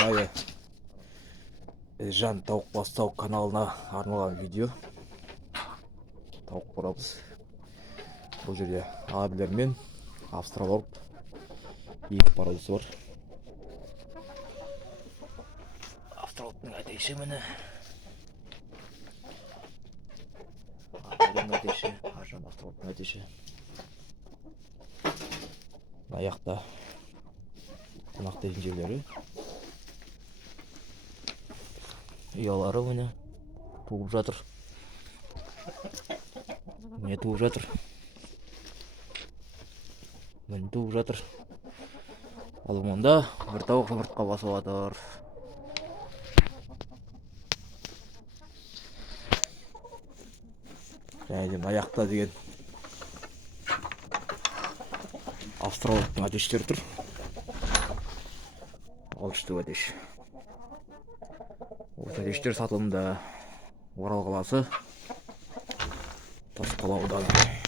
арнайы Жан тауық бастау каналына арналған видео. Тауық қорамыз. Бұл жерде абилер мен австралорп екі паралысы бар. Австралорптың әтеші міне. Абилердің әтеші, аржан австралорптың әтеші. Аяқта қонақтайтын жерлері. Ұялары міне туып жатыр. Міне туып жатыр. Міне туып жатыр. Ал мұнда бір тауық жұмыртқа басып жатыр. Және де аяқта деген австралорптың әтештері тұр. Ал үштік әтеш. Осы әтештер сатылымда. Орал қаласы, Тасқала ауданы.